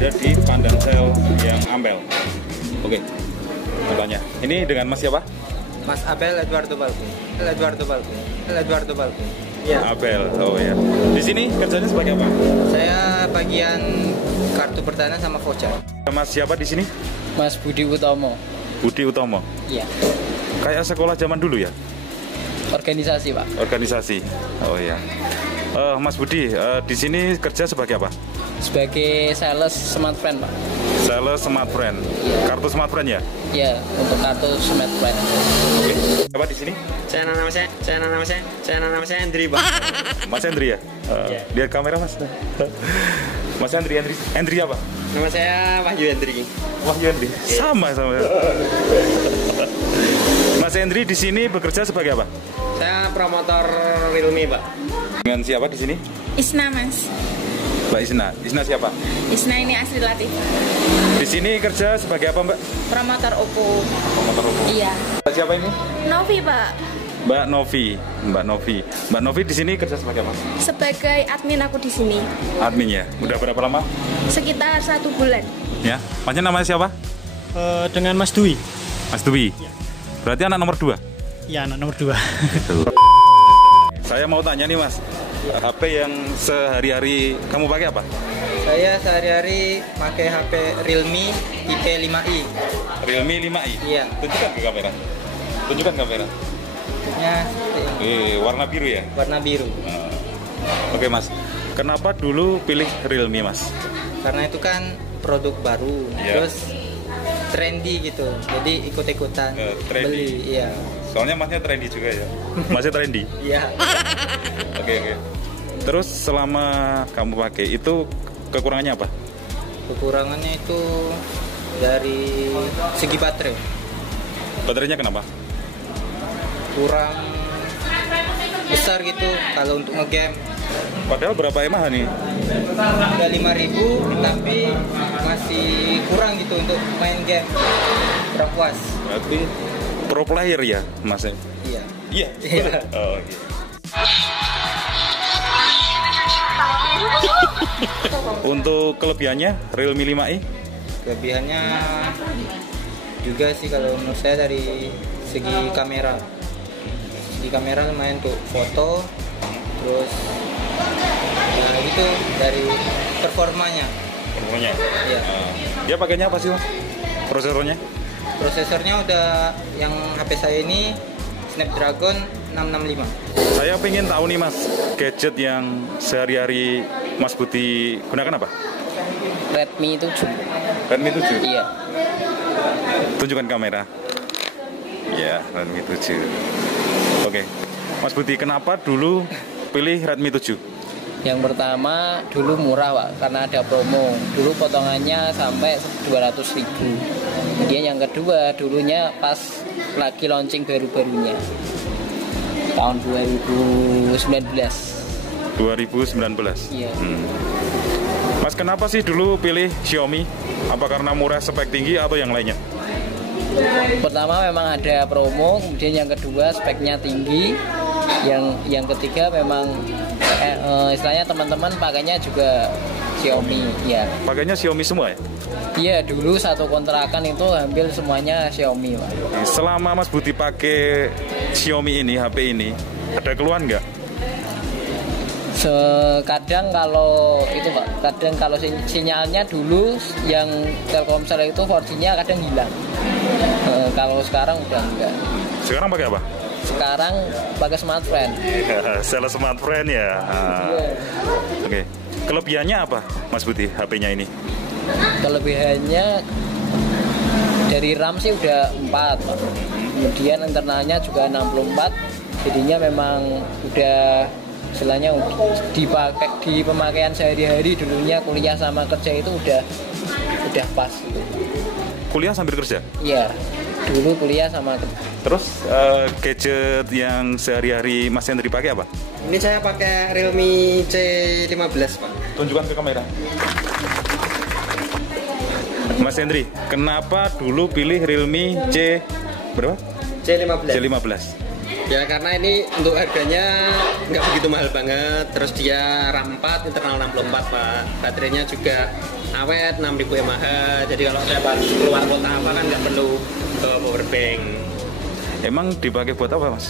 berada di Pandansel yang Ampel. Oke, tanya. Ini dengan Mas siapa? Mas Abel Edwardo Balkun. Edwardo Balkun. Ya. Abel. Oh ya. Di sini kerjanya sebagai apa? Saya bagian kartu pertanian sama voucher. Mas siapa di sini? Mas Budi Utomo. Budi Utomo. Iya. Kayak sekolah zaman dulu ya? Organisasi, Pak. Organisasi. Oh ya. Mas Budi, di sini kerja sebagai apa? Sebagai sales Smartfriend, Pak. Sales Smartfriend. Kartu Smartfriend ya? Iya, untuk kartu Smartfriend. Oke. Siapa di sini? Nama saya Andri, Pak. Mas Andri ya? Iya. Lihat kamera Mas. Mas Andri apa? Nama saya Wahyu Andri. Wahyu Andri. Sama. Mas Andri di sini bekerja sebagai apa? Saya promotor Realme, Pak. Dengan siapa di sini? Isna, Mas. Mbak Isna. Isna siapa? Isna ini asli Latif. Di sini kerja sebagai apa, Mbak? Promotor Oppo. Promotor Oppo. Iya. Mbak siapa ini? Novi, Pak. Mbak Novi di sini kerja sebagai apa? Sebagai admin aku di sini. Admin ya. Udah berapa lama? Sekitar 1 bulan. Ya. Masnya namanya siapa? Dengan Mas Dwi. Mas Dwi. Berarti anak nomor 2? Ya, anak nomor 2. Saya mau tanya nih Mas, HP yang sehari-hari kamu pakai apa? Saya sehari-hari pakai HP Realme IP5i. Realme 5i? Iya. Tunjukkan ke kamera. Tunjukkan kamera. Ya, Warna biru ya? warna biru. Oke Mas, kenapa dulu pilih Realme Mas? Karena itu kan produk baru, Iya. terus trendy gitu. Jadi ikut-ikutan Trendy. beli, iya. Soalnya Masnya trendy juga ya? Masnya trendy? Iya. Oke. Terus selama kamu pakai itu kekurangannya apa? Kekurangannya itu dari segi baterai. Baterainya kenapa? Kurang besar gitu kalau untuk ngegame. Padahal berapa mAh nih? Udah 5.000 tapi masih kurang gitu untuk main game. Kurang puas. Berarti pro player ya Mas? Iya. Iya. Iya. Oh, oke. Untuk kelebihannya Realme 5i? Kelebihannya juga sih kalau menurut saya dari segi kamera. Segi kamera lumayan tuh foto, terus ya gitu dari performanya. Performanya? Iya. Dia pakainya apa sih Mas? Prosesornya? Prosesornya udah yang HP saya ini Snapdragon 665. Saya pengen tahu nih Mas, gadget yang sehari-hari Mas Budi gunakan apa? Redmi 7. Redmi 7? Iya. Tunjukkan kamera. Ya, Redmi 7. Oke. Mas Budi, kenapa dulu pilih Redmi 7? Yang pertama dulu murah, Pak, karena ada promo. Dulu potongannya sampai 200.000. Kemudian yang kedua, dulunya pas lagi launching baru-barunya. Tahun 2019. 2019. Iya. Mas, kenapa sih dulu pilih Xiaomi? Apa karena murah, spek tinggi, atau yang lainnya? Pertama memang ada promo, kemudian yang kedua speknya tinggi. Yang ketiga memang istilahnya teman-teman pakainya juga Xiaomi, ya. Pakainya Xiaomi semua ya? Iya, dulu satu kontrakan itu hampir semuanya Xiaomi, Pak. Selama Mas Budi pakai Xiaomi ini, HP ini, ada keluhan nggak? Kadang kalau itu, Pak, kadang kalau sinyalnya dulu yang Telkomsel itu 4G-nya kadang hilang. Kalau sekarang udah enggak. Sekarang pakai apa? Sekarang pakai Smartfriend. Sales Smartfriend ya. Oke. Kelebihannya apa, Mas Budi, HP-nya ini? Kelebihannya dari RAM sih udah 4, Pak. Kemudian internalnya juga 64. Jadinya memang udah istilahnya dipakai di pemakaian sehari-hari. Dulunya kuliah sama kerja itu udah pas gitu. Kuliah sambil kerja? Iya, dulu kuliah sama kerja. Terus gadget yang sehari-hari Mas Hendri pakai apa? Ini saya pakai Realme C15, Pak. Tunjukkan ke kamera. Mas Hendri, kenapa dulu pilih Realme C berapa? C15. C15. Ya karena ini untuk harganya nggak begitu mahal banget. Terus dia RAM 4, internal 64 Pak. Baterainya juga awet 6000 mAh. Jadi kalau saya keluar kota apa kan nggak perlu power bank. Emang dipakai buat apa mas?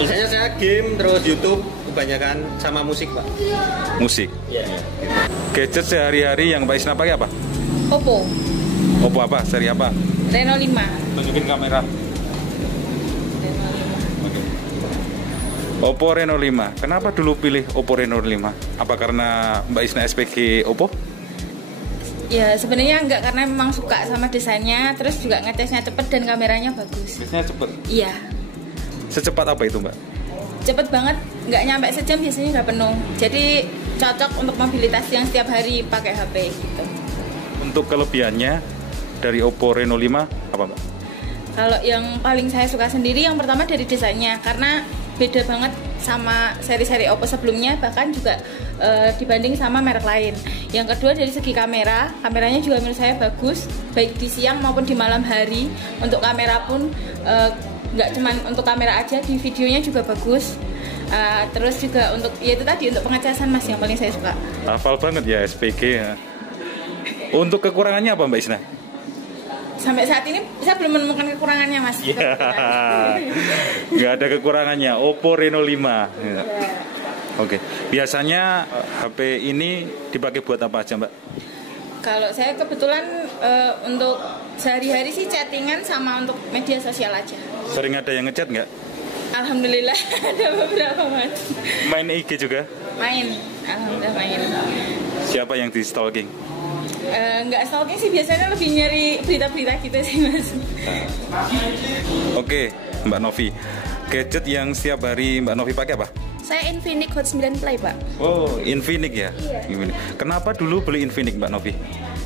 Biasanya saya game terus YouTube kebanyakan sama musik Pak. Musik. Iya. Gadget sehari-hari yang Mbak Isna pakai apa? Oppo Oppo apa? Seri apa? Reno 5. Tunjukin kamera. Oke. Oppo Reno 5. Kenapa dulu pilih Oppo Reno 5? Apa karena Mbak Isna SPG Oppo? Ya sebenarnya enggak, karena memang suka sama desainnya, terus juga ngecasnya cepet dan kameranya bagus. Biasanya cepet. Iya, Secepat apa itu Mbak? cepet banget, nggak nyampe sejam biasanya nggak penuh. Jadi cocok untuk mobilitas yang setiap hari pakai HP gitu. Untuk kelebihannya dari Oppo Reno 5 apa Mbak? Kalau yang paling saya suka sendiri yang pertama dari desainnya, karena beda banget sama seri-seri Oppo sebelumnya, bahkan juga dibanding sama merek lain. Yang kedua dari segi kamera, kameranya juga menurut saya bagus, baik di siang maupun di malam hari. Untuk kamera pun nggak cuman untuk kamera aja, di videonya juga bagus. Terus juga untuk ya itu tadi, untuk pengecasan mas yang paling saya suka. Hafal banget ya SPG ya. Untuk kekurangannya apa Mbak Isna? Sampai saat ini saya belum menemukan kekurangannya mas. Ya, nggak ada kekurangannya. Oppo Reno 5. Ya. Oke, biasanya HP ini dipakai buat apa aja Mbak? Kalau saya kebetulan untuk sehari-hari sih chattingan sama untuk media sosial aja. Sering ada yang ngechat nggak? Alhamdulillah ada beberapa mas. Main IG juga? Main, alhamdulillah main. Siapa yang di stalking? Nggak stalking sih, biasanya lebih nyari berita-berita gitu sih mas. Oke, Mbak Novi. Gadget yang setiap hari Mbak Novi pakai apa? Saya Infinix Hot 9 Play pak. Oh, Infinix ya? Iya. Infinix. Kenapa dulu beli Infinix Mbak Novi?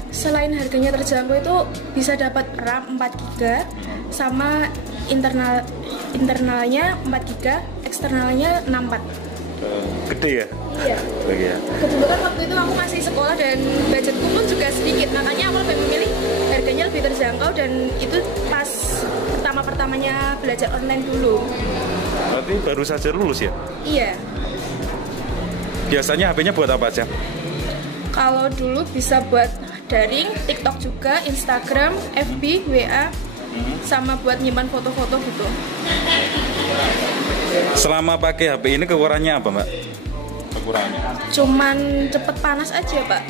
Selain harganya terjangkau itu bisa dapat RAM 4 GB sama internalnya 4 GB, eksternalnya 64. Gede ya? Iya. Oke ya. Kebetulan waktu itu aku masih sekolah dan budgetku pun juga sedikit, makanya aku lebih memilih harganya lebih terjangkau, dan itu pas pertama-pertamanya belajar online dulu. Berarti baru saja lulus ya? Iya. Biasanya HP-nya buat apa aja? Kalau dulu bisa buat daring, TikTok juga, Instagram, FB, WA, sama buat nyimpan foto-foto gitu. Selama pakai HP ini kekurangannya apa Mbak? Kekurangannya? Cuman cepet panas aja pak.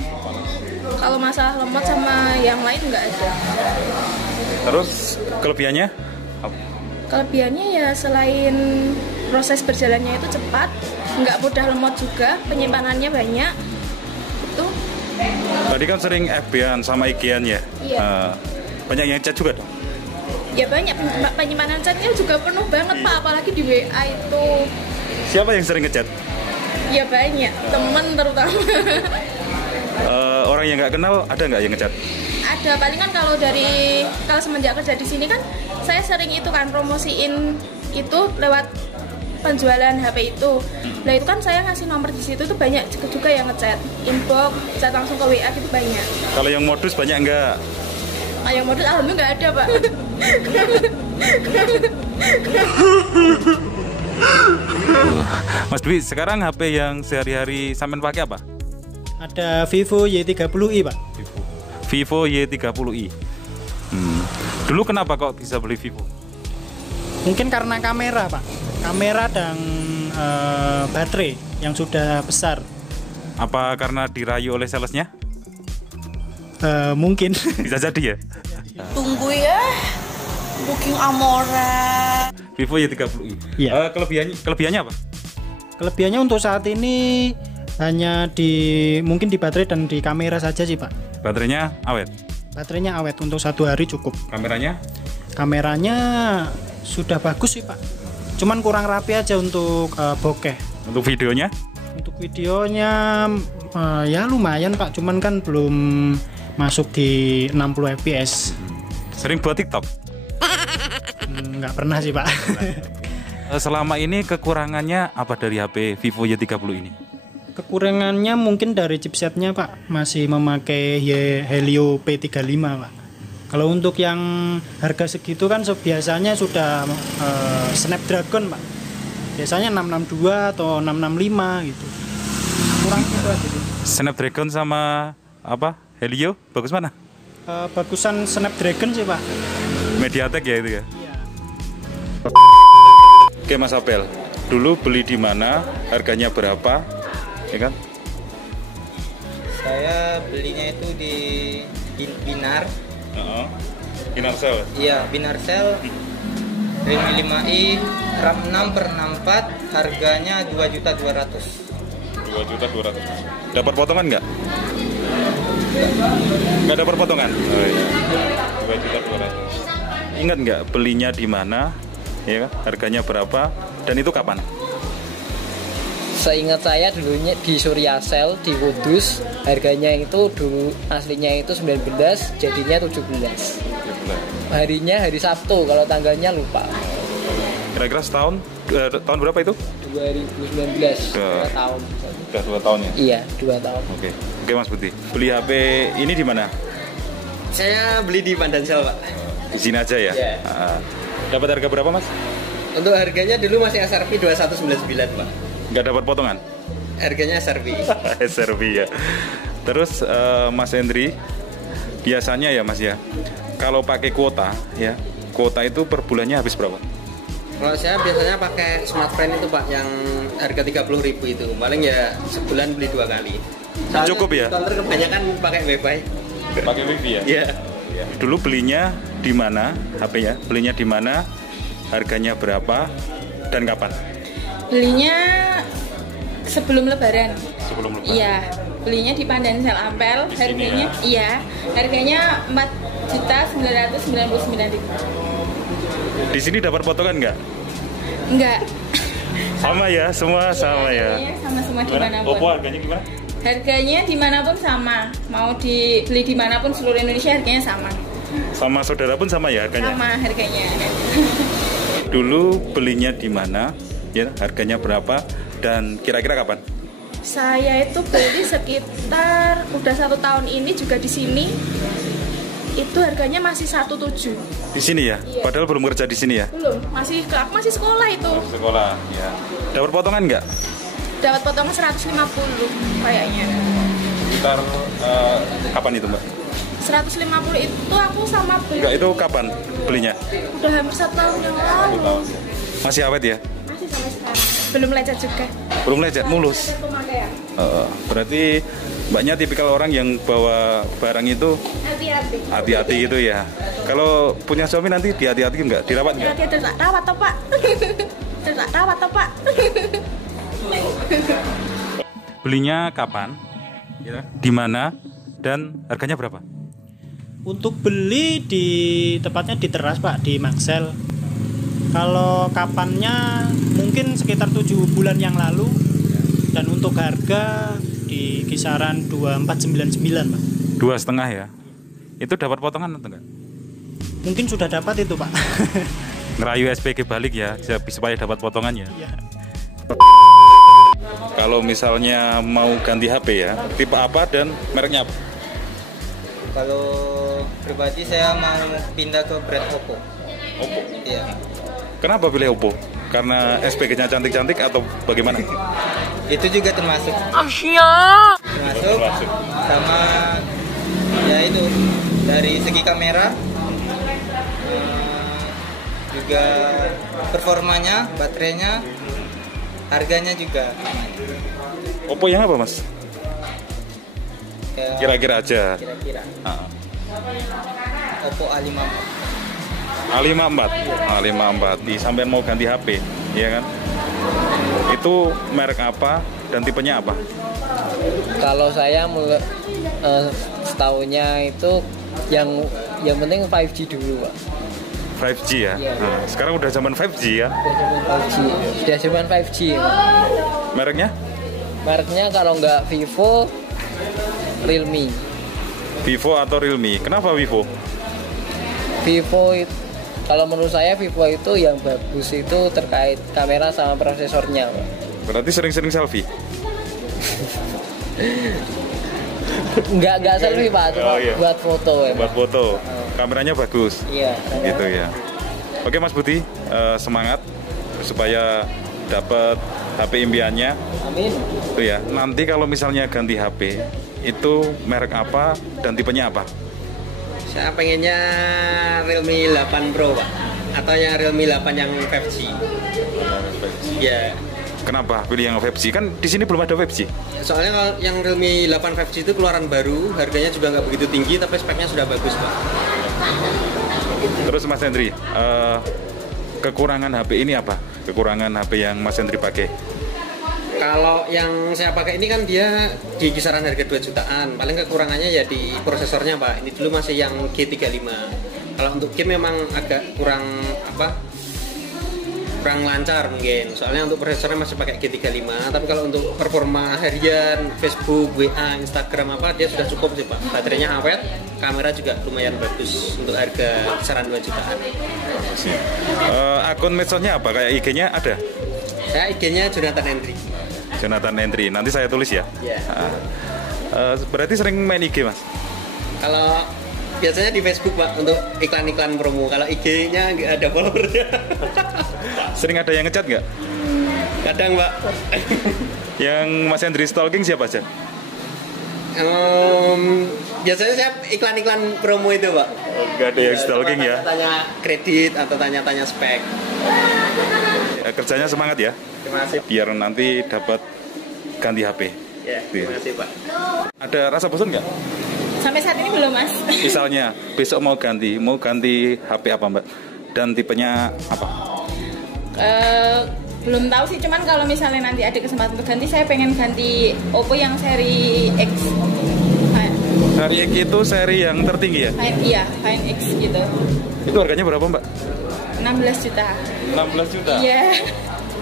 Kalau masalah lemot sama yang lain nggak ada. Terus kelebihannya? Kelebihannya ya selain proses berjalannya itu cepat, nggak mudah lemot juga, penyimpanannya banyak. Itu. Tadi kan sering FB-an sama IG-an ya? Iya. Banyak yang chat juga dong? Ya banyak, penyimpanan chatnya juga penuh banget pak, apalagi di WA itu. Siapa yang sering ngechat? Ya banyak, temen terutama. Orang yang nggak kenal ada nggak yang ngechat? Ada, paling kan kalau semenjak kerja di sini kan saya sering itu kan promosiin itu lewat penjualan HP itu. Nah itu kan saya ngasih nomor di situ tuh banyak juga yang ngechat, inbox, chat langsung ke WA gitu banyak. Kalau yang modus banyak nggak? Yang modus alhamdulillah nggak ada pak. Mas Dwi, sekarang HP yang sehari-hari sampean pakai apa? Ada Vivo Y30i Pak. Vivo Y30i. Dulu kenapa kok bisa beli Vivo? Mungkin karena kamera Pak. Kamera dan baterai yang sudah besar. Apa karena dirayu oleh salesnya? Mungkin. Bisa jadi ya? Tunggu ya, booking Amora. Vivo Y30i. Iya. Kelebihannya apa? Kelebihannya untuk saat ini hanya mungkin di baterai dan di kamera saja sih Pak. Baterainya awet? Baterainya awet, untuk 1 hari cukup. Kameranya? Kameranya sudah bagus sih Pak. Cuman kurang rapi aja untuk bokeh. Untuk videonya? Untuk videonya ya lumayan Pak, cuman kan belum masuk di 60 fps. Sering buat TikTok? Nggak pernah sih Pak. Selama ini kekurangannya apa dari HP Vivo Y30 ini? Kekurangannya mungkin dari chipsetnya Pak, masih memakai Helio P35 Pak. Kalau untuk yang harga segitu kan biasanya sudah Snapdragon Pak. Biasanya 662 atau 665 gitu. Kurang itu aja sih. Snapdragon sama apa? Helio bagus mana? Bagusan Snapdragon sih Pak. Mediatek ya itu ya. Iya. Oke Mas Abel, dulu beli di mana? Harganya berapa? Ya kan? Saya belinya itu di Binar. Binar Cell. Iya, Binar Cell. Realme 5i, RAM 6 per 64, harganya 2.200.000. 2.200.000. Dapat potongan nggak? Nggak dapat potongan. Oh, iya. 2.200.000. Ingat nggak belinya di mana? Ya kan? Harganya berapa? Dan itu kapan? Seingat saya dulunya di Surya Cell di Kudus, harganya itu dulu aslinya itu 19, jadinya 17. Harinya hari Sabtu, kalau tanggalnya lupa. Kira-kira setahun? Tahun berapa itu? 2019, 2 tahun. Udah 2 tahun ya? Iya, 2 tahun. Oke Mas Budi. Beli HP ini di mana? Saya beli di Pandansel, Pak. Di sini aja ya? Iya. Dapat harga berapa Mas? Untuk harganya dulu masih SRP 2199, Pak. Nggak dapat potongan? Harganya SRP. SRP ya. Terus Mas Hendri, biasanya ya Mas ya, kalau pakai kuota ya, kuota itu per bulannya habis berapa? Kalau saya biasanya pakai smartphone itu Pak, yang harga 30.000 itu. Paling ya sebulan beli 2 kali. Soalnya Cukup ya? Konter kebanyakan pakai wifi. Pakai wifi ya? Iya. Dulu belinya di mana HP-nya? Belinya di mana? Harganya berapa? Dan kapan? Belinya sebelum Lebaran. Sebelum Lebaran. Iya, belinya di Pandansel Ampel. Harganya, iya, harganya 4.999.000. Di sini dapat potongan nggak? Enggak. Sama ya, semua sama ya. Harganya sama semua Gimana? dimanapun. Oppo harganya gimana? Harganya dimanapun sama. Mau dibeli dimanapun seluruh Indonesia harganya sama. Sama saudara pun sama ya harganya? Sama harganya. Dulu belinya di mana? Ya, harganya berapa? Dan kira-kira kapan? Saya itu beli sekitar udah 1 tahun ini juga di sini. Itu harganya masih 1.7. Di sini ya? Iya. Padahal belum kerja di sini ya? Belum, aku masih sekolah itu. Sekolah, ya. Dapat potongan nggak? Dapat potongan 150 kayaknya. Sekitar kapan itu Mbak? 150 itu aku sama beli. Enggak, itu kapan belinya? Udah hampir 1 tahun yang lalu. Masih awet ya? Masih sampai sekarang. Belum lecet juga. Belum lecet, mulus. Lecet pemakaian. Berarti Mbaknya tipikal orang yang bawa barang itu Hati-hati. hati-hati gitu ya. Kalau punya suami nanti dihati-hati nggak? Dirawat nggak? Hati-hati, tak rawat toh Pak. Tak rawat toh Pak. Belinya kapan? Ya. Di mana? Dan harganya berapa? Untuk beli di tepatnya di teras Pak, di Maxell. Kalau kapannya mungkin sekitar 7 bulan yang lalu. Dan untuk harga di kisaran 2499 Pak. 2,5 ya? Itu dapat potongan atau enggak? Mungkin sudah dapat itu Pak. Ngerayu SPG balik ya, supaya dapat potongannya. Iya. Kalau misalnya mau ganti HP ya, tipe apa dan mereknya apa? Kalau pribadi saya mau pindah ke brand Oppo. Oppo. Iya. Kenapa pilih Oppo? Karena SPG-nya cantik-cantik atau bagaimana? Itu juga termasuk. Termasuk sama ya itu dari segi kamera juga performanya, baterainya, harganya juga. Oppo yang apa Mas? Ya, Kira-kira aja. kira-kira Ah. Oppo A54. A54, A54. Di sampean mau ganti HP, ya kan? Itu merek apa dan tipenya apa? Kalau saya mulai setahunnya itu yang penting 5G dulu Pak. 5G ya. Nah, sekarang udah zaman 5G ya. Sudah zaman 5G. Mereknya? Mereknya kalau nggak Vivo, Realme. Vivo atau Realme? Kenapa Vivo? Vivo kalau menurut saya Vivo itu yang bagus itu terkait kamera sama prosesornya Pak. Berarti sering-sering selfie. Nggak selfie Pak, cuma Oh, iya. buat foto ya. Buat foto. Kameranya bagus. Iya. Gitu ya. Oke Mas Budi, semangat supaya dapat HP impiannya. Amin. Itu ya. Nanti kalau misalnya ganti HP, itu merek apa dan tipenya apa? Saya pengennya Realme 8 Pro Pak, atau yang Realme 8 yang 5G. Ya. Kenapa pilih yang 5G? Kan di sini belum ada 5G. Soalnya kalau yang Realme 8 5G itu keluaran baru, harganya juga nggak begitu tinggi, tapi speknya sudah bagus Pak. Terus Mas Hendri, kekurangan HP ini apa? Kekurangan HP yang Mas Hendri pakai? Kalau yang saya pakai ini kan dia di kisaran harga 2 jutaan. Paling kekurangannya ya di prosesornya Pak. Ini dulu masih yang G35. Kalau untuk game memang agak kurang lancar mungkin. Soalnya untuk prosesornya masih pakai G35. Tapi kalau untuk performa harian, Facebook, WA, Instagram dia sudah cukup sih Pak. Baterainya awet, kamera juga lumayan bagus untuk harga kisaran 2 jutaan. Akun medsosnya apa? Kayak IG-nya ada? Saya IG-nya Jonathan Hendry. Jonathan Hendry, nanti saya tulis ya. Iya. Berarti sering main IG Mas? Kalau biasanya di Facebook Pak untuk iklan-iklan promo. Kalau IG-nya nggak ada followernya. Sering ada yang ngechat nggak? Kadang Pak. Yang Mas Hendry stalking siapa aja? Biasanya saya iklan-iklan promo itu Pak. Nggak ada yang stalking ya? Tanya kredit atau tanya-tanya spek. Kerjanya semangat ya? Terima kasih. Biar nanti dapat ganti HP. Ya, terima kasih Pak. Ada rasa bosan nggak? Sampai saat ini belum Mas. Misalnya besok mau ganti HP apa Mbak? Dan tipenya apa? Belum tahu sih, cuman kalau misalnya nanti ada kesempatan untuk ganti, saya pengen ganti Oppo yang seri X. Seri X itu seri yang tertinggi ya? Iya, Find X gitu. Itu harganya berapa Mbak? 16 juta. 16 juta? Iya.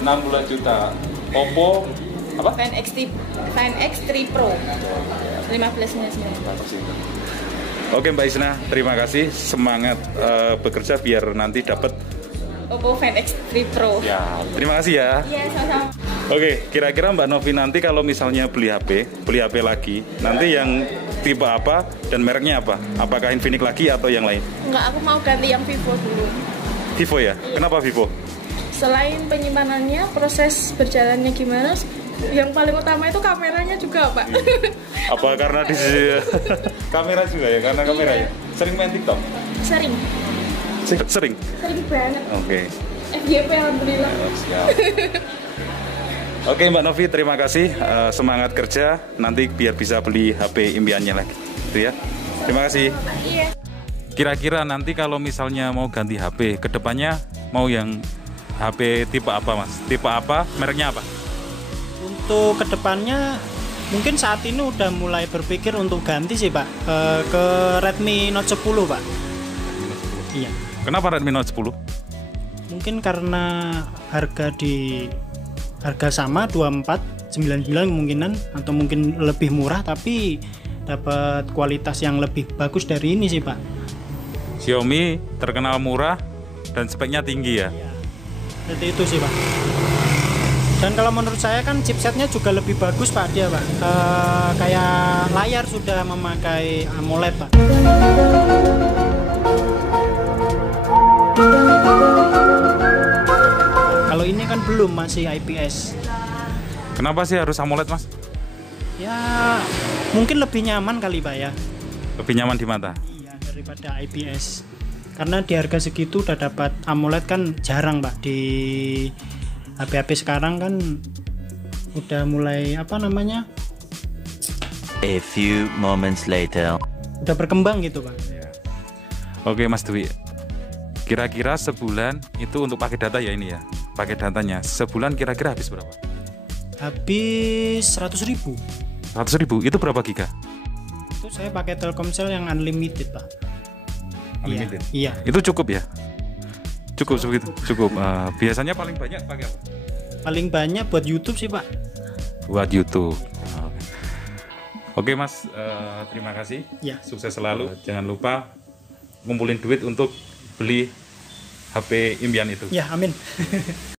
16 juta. Oppo apa? Find X3 Pro. 15 nya sebenarnya. Oke Mbak Isna, terima kasih. Semangat bekerja biar nanti dapat Oppo Find X3 Pro. Ya, terima kasih ya. Iya, sama-sama. Oke, kira-kira Mbak Novi nanti kalau misalnya beli HP lagi, nanti yang tipe apa dan mereknya apa? Apakah Infinix lagi atau yang lain? Enggak, aku mau ganti yang Vivo dulu. Vivo ya? Kenapa Vivo? Selain penyimpanannya, proses berjalannya gimana? Yang paling utama itu kameranya juga, Pak. Apa karena di kamera juga ya? Karena kamera ya? Sering main TikTok? Sering. Sering Banget. Oke. FYP alhamdulillah. Siap. Oke Mbak Novi, terima kasih. Semangat kerja. Nanti biar bisa beli HP impiannya lagi. Itu ya. Terima kasih. Iya. Kira-kira nanti kalau misalnya mau ganti HP, kedepannya mau yang HP tipe apa Mas? Tipe apa? Mereknya apa? Untuk kedepannya mungkin saat ini udah mulai berpikir untuk ganti sih Pak, ke Redmi Note 10 Pak. Iya. Kenapa Redmi Note 10? Mungkin karena harga sama 2499 kemungkinan, atau mungkin lebih murah tapi dapat kualitas yang lebih bagus dari ini sih Pak. Xiaomi terkenal murah dan speknya tinggi ya. Seperti itu sih Pak. Dan kalau menurut saya kan chipsetnya juga lebih bagus Pak dia Pak. Kayak layar sudah memakai AMOLED Pak. Kalau ini kan belum, masih IPS. Kenapa sih harus AMOLED Mas? Ya mungkin lebih nyaman kali Pak ya. Lebih nyaman di mata? Iya, daripada IPS. Karena di harga segitu udah dapat AMOLED kan jarang Pak. Di HP-HP sekarang kan udah mulai A few moments later. Udah berkembang gitu Pak. Oke Mas Dwi, kira-kira sebulan itu untuk pakai data ya ini ya, pakai datanya sebulan kira-kira habis berapa? Habis 100.000. 100.000 itu berapa giga? Itu saya pakai Telkomsel yang unlimited Pak. Unlimited? Iya. Itu cukup ya? Cukup segitu? Cukup. Biasanya paling banyak pakai apa? Paling banyak buat YouTube sih Pak. Buat YouTube. Oke Mas, terima kasih. Ya. Sukses selalu. Jangan lupa ngumpulin duit untuk beli HP impian itu. Ya, amin.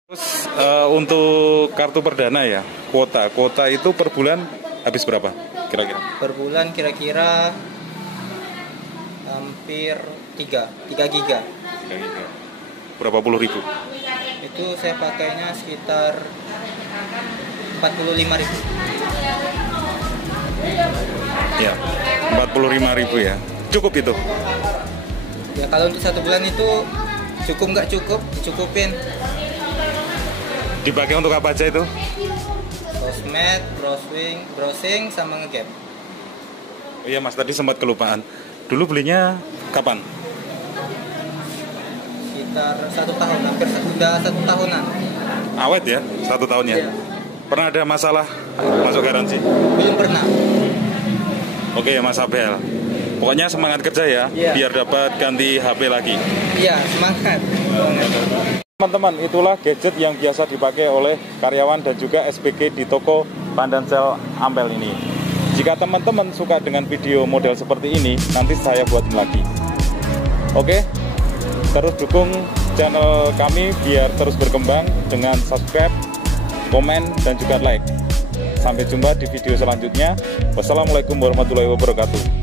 Terus untuk kartu perdana ya, kuota itu per bulan habis berapa kira-kira? Per bulan kira-kira hampir 3 giga. 3 giga. Berapa puluh ribu? Itu saya pakainya sekitar 45.000. Ya, 45.000 ya. Cukup itu? Ya kalau untuk 1 bulan itu cukup nggak cukup, dicukupin. Dipakai untuk apa aja itu? Sosmed, browsing sama ngegame. Oh iya Mas, tadi sempat kelupaan. Dulu belinya kapan? Sekitar 1 tahun, hampir sudah 1 tahunan. Awet ya, 1 tahun ya? Iya. Pernah ada masalah masuk garansi? Belum pernah. Oke Mas Abel, pokoknya semangat kerja ya, Iya. biar dapat ganti HP lagi. Iya, semangat. Teman-teman, itulah gadget yang biasa dipakai oleh karyawan dan juga SPG di toko Pandansel Ampel ini. Jika teman-teman suka dengan video model seperti ini, nanti saya buatin lagi. Oke, terus dukung channel kami biar terus berkembang dengan subscribe, komen, dan juga like. Sampai jumpa di video selanjutnya. Wassalamualaikum warahmatullahi wabarakatuh.